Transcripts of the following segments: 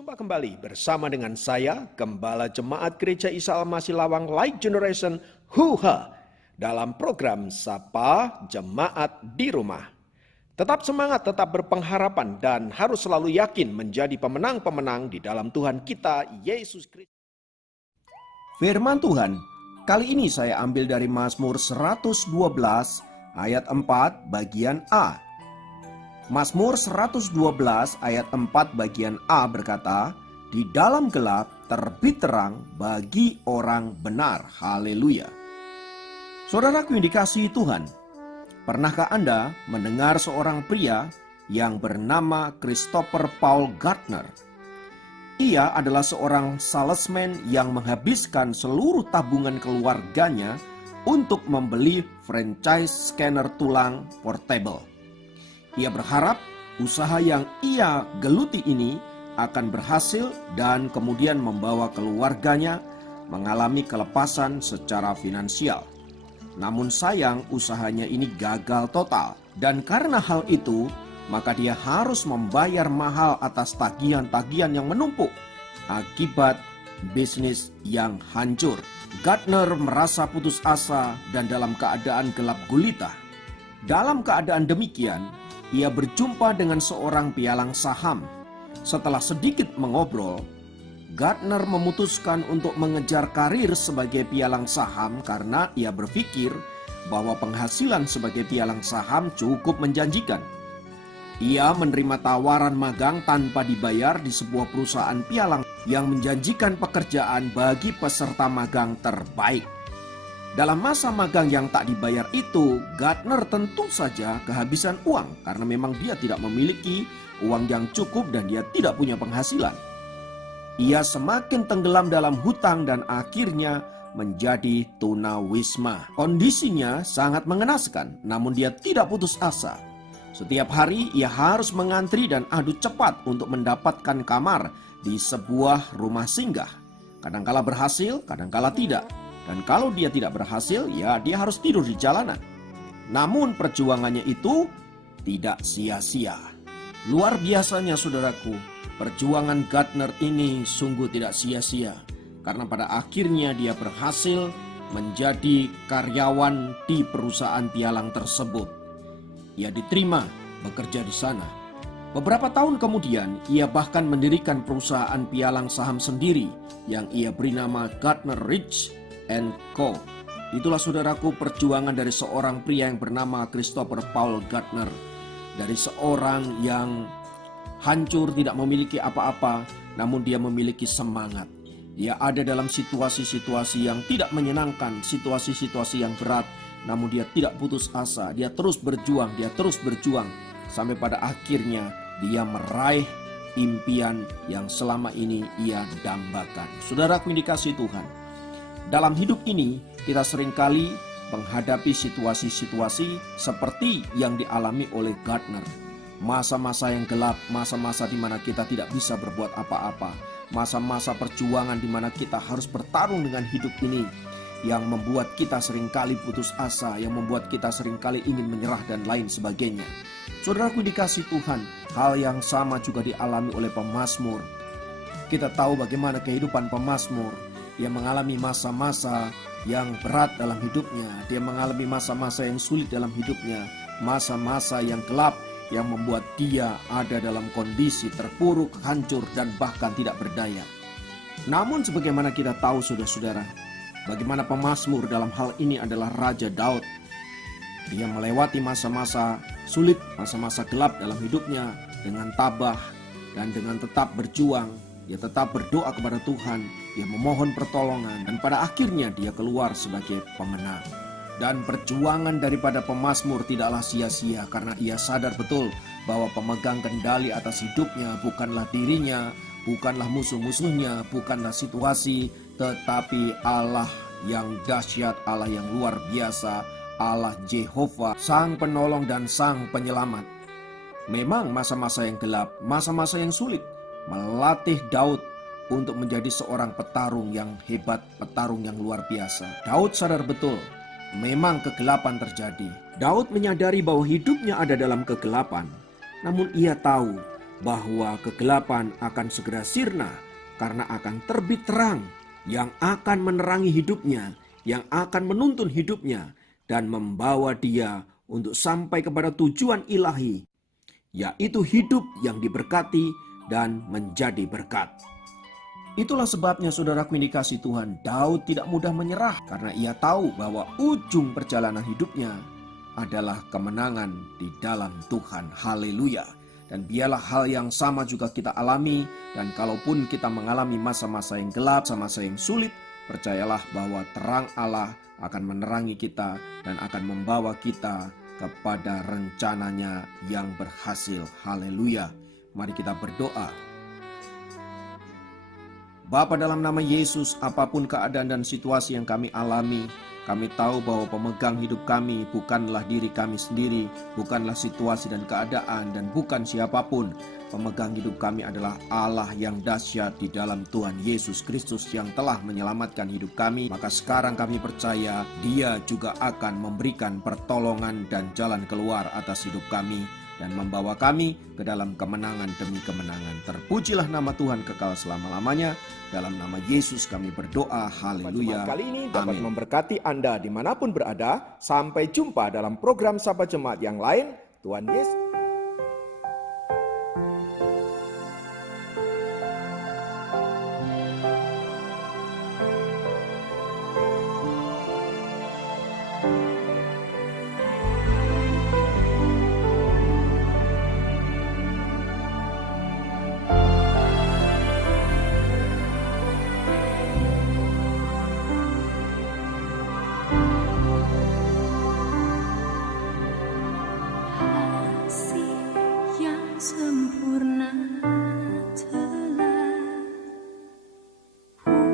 Berjumpa kembali bersama dengan saya, Gembala Jemaat Gereja Isa Al-Masih Lawang Light Generation Huha dalam program Sapa Jemaat di Rumah. Tetap semangat, tetap berpengharapan dan harus selalu yakin menjadi pemenang-pemenang di dalam Tuhan kita Yesus Kristus. Firman Tuhan kali ini saya ambil dari Mazmur 112 ayat 4 bagian A. Mazmur 112 ayat 4 bagian A berkata, "Di dalam gelap terbit terang bagi orang benar." Haleluya. Saudaraku yang dikasihi Tuhan, pernahkah Anda mendengar seorang pria yang bernama Christopher Paul Gardner? Ia adalah seorang salesman yang menghabiskan seluruh tabungan keluarganya untuk membeli franchise scanner tulang portable. Ia berharap usaha yang ia geluti ini akan berhasil dan kemudian membawa keluarganya mengalami kelepasan secara finansial. Namun sayang usahanya ini gagal total, dan karena hal itu maka dia harus membayar mahal atas tagihan-tagihan yang menumpuk akibat bisnis yang hancur. Gardner merasa putus asa dan dalam keadaan gelap gulita. Dalam keadaan demikian, ia berjumpa dengan seorang pialang saham. Setelah sedikit mengobrol, Gardner memutuskan untuk mengejar karir sebagai pialang saham karena ia berpikir bahwa penghasilan sebagai pialang saham cukup menjanjikan. Ia menerima tawaran magang tanpa dibayar di sebuah perusahaan pialang yang menjanjikan pekerjaan bagi peserta magang terbaik. Dalam masa magang yang tak dibayar itu, Gardner tentu saja kehabisan uang karena memang dia tidak memiliki uang yang cukup dan dia tidak punya penghasilan. Ia semakin tenggelam dalam hutang dan akhirnya menjadi tunawisma. Kondisinya sangat mengenaskan, namun dia tidak putus asa. Setiap hari ia harus mengantri dan adu cepat untuk mendapatkan kamar di sebuah rumah singgah. Kadangkala berhasil, kadangkala tidak. Dan kalau dia tidak berhasil, ya dia harus tidur di jalanan. Namun perjuangannya itu tidak sia-sia. Luar biasanya saudaraku, perjuangan Gardner ini sungguh tidak sia-sia. Karena pada akhirnya dia berhasil menjadi karyawan di perusahaan pialang tersebut. Ia diterima bekerja di sana. Beberapa tahun kemudian, ia bahkan mendirikan perusahaan pialang saham sendiri yang ia beri nama Gardner Rich & Co. Itulah saudaraku perjuangan dari seorang pria yang bernama Christopher Paul Gardner. Dari seorang yang hancur, tidak memiliki apa-apa, namun dia memiliki semangat. Dia ada dalam situasi-situasi yang tidak menyenangkan, situasi-situasi yang berat, namun dia tidak putus asa. Dia terus berjuang, sampai pada akhirnya dia meraih impian yang selama ini ia dambakan. Saudaraku yang dikasihi Tuhan, dalam hidup ini kita seringkali menghadapi situasi-situasi seperti yang dialami oleh Gardner. Masa-masa yang gelap, masa-masa di mana kita tidak bisa berbuat apa-apa, masa-masa perjuangan di mana kita harus bertarung dengan hidup ini, yang membuat kita seringkali putus asa, yang membuat kita seringkali ingin menyerah dan lain sebagainya. Saudaraku dikasih Tuhan, hal yang sama juga dialami oleh pemazmur. Kita tahu bagaimana kehidupan pemazmur. Dia mengalami masa-masa yang berat dalam hidupnya. Dia mengalami masa-masa yang sulit dalam hidupnya. Masa-masa yang gelap yang membuat dia ada dalam kondisi terpuruk, hancur, dan bahkan tidak berdaya. Namun sebagaimana kita tahu saudara-saudara, bagaimana pemazmur dalam hal ini adalah Raja Daud. Dia melewati masa-masa sulit, masa-masa gelap dalam hidupnya dengan tabah dan dengan tetap berjuang. Dia tetap berdoa kepada Tuhan, dia memohon pertolongan, dan pada akhirnya dia keluar sebagai pemenang. Dan perjuangan daripada pemazmur tidaklah sia-sia karena ia sadar betul bahwa pemegang kendali atas hidupnya bukanlah dirinya, bukanlah musuh-musuhnya, bukanlah situasi, tetapi Allah yang dahsyat, Allah yang luar biasa, Allah Jehovah, Sang Penolong dan Sang Penyelamat. Memang masa-masa yang gelap, masa-masa yang sulit melatih Daud untuk menjadi seorang petarung yang hebat, petarung yang luar biasa. Daud sadar betul, memang kegelapan terjadi. Daud menyadari bahwa hidupnya ada dalam kegelapan. Namun ia tahu bahwa kegelapan akan segera sirna karena akan terbit terang yang akan menerangi hidupnya, yang akan menuntun hidupnya dan membawa dia untuk sampai kepada tujuan ilahi, yaitu hidup yang diberkati dan menjadi berkat. Itulah sebabnya saudaraku yang dikasihi Tuhan, Daud tidak mudah menyerah karena ia tahu bahwa ujung perjalanan hidupnya adalah kemenangan di dalam Tuhan. Haleluya. Dan biarlah hal yang sama juga kita alami, dan kalaupun kita mengalami masa-masa yang gelap, masa-masa yang sulit, percayalah bahwa terang Allah akan menerangi kita dan akan membawa kita kepada rencananya yang berhasil. Haleluya. Mari kita berdoa. Bapa, dalam nama Yesus, apapun keadaan dan situasi yang kami alami, kami tahu bahwa pemegang hidup kami bukanlah diri kami sendiri, bukanlah situasi dan keadaan, dan bukan siapapun. Pemegang hidup kami adalah Allah yang dahsyat di dalam Tuhan Yesus Kristus yang telah menyelamatkan hidup kami. Maka sekarang kami percaya Dia juga akan memberikan pertolongan dan jalan keluar atas hidup kami dan membawa kami ke dalam kemenangan demi kemenangan. Terpujilah nama Tuhan kekal selama-lamanya. Dalam nama Yesus kami berdoa. Haleluya. Kali ini dapat memberkati Anda dimanapun berada. Sampai jumpa dalam program Sahabat Jemaat yang lain. Tuhan Yesus. Sempurna telah ku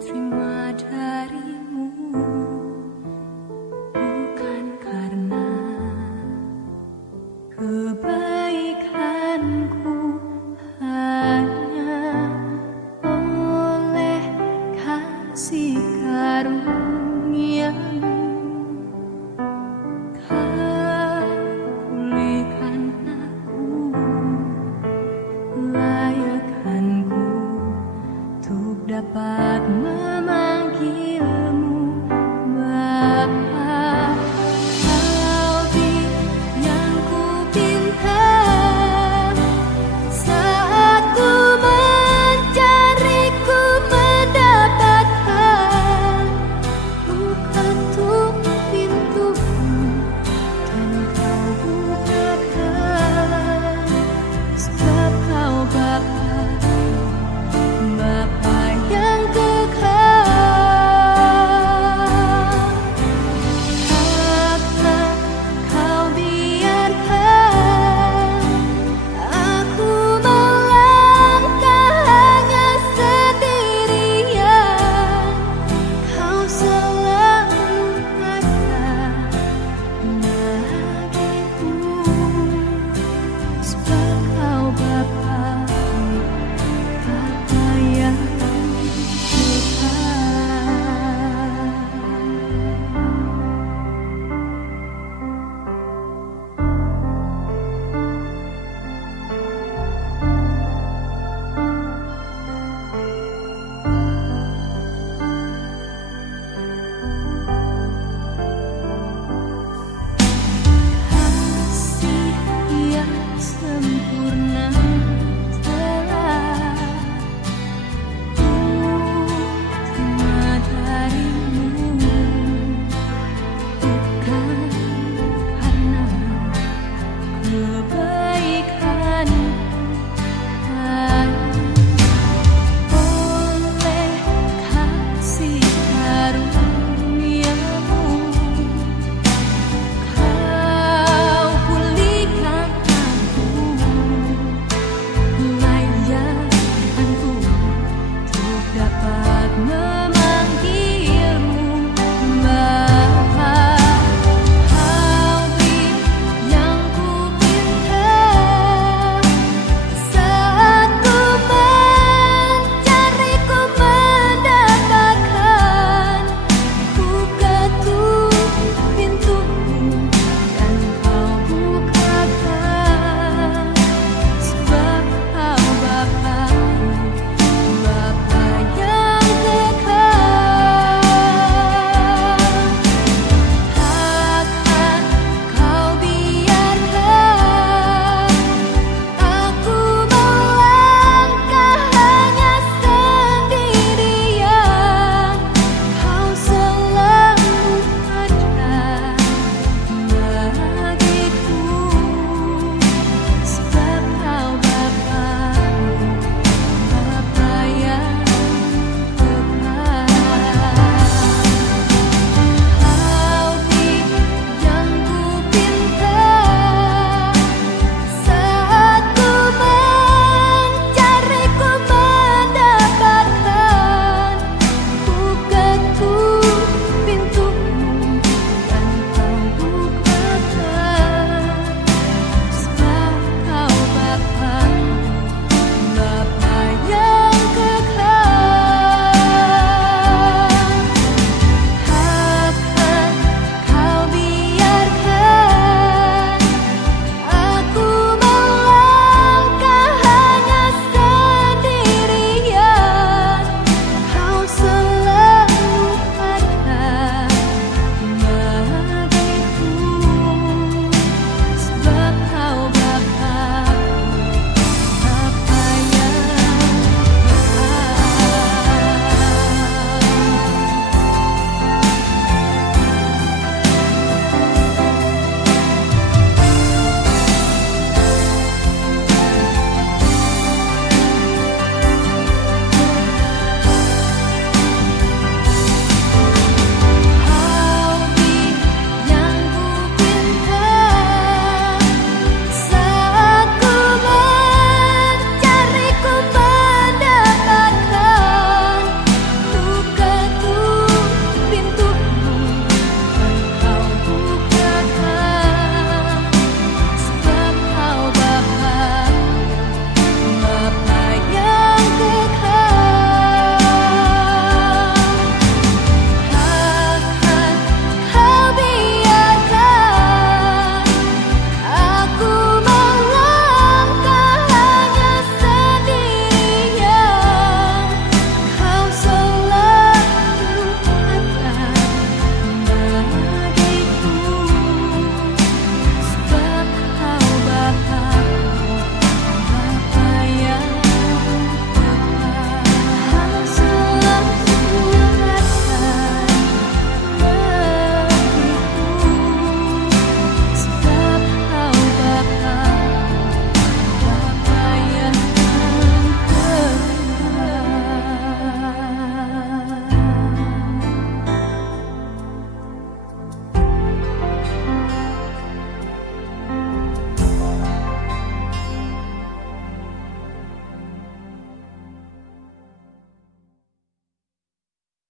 terima darimu, bukan karena kebaikanku, hanya oleh kasih karunia-Mu. Dapat memanggilmu Bapa. Kau yang ku pinta saat ku mencari, ku mendapatkan. Ku ketuk pintuku dan Kau bukakan, sebab Kau Bapa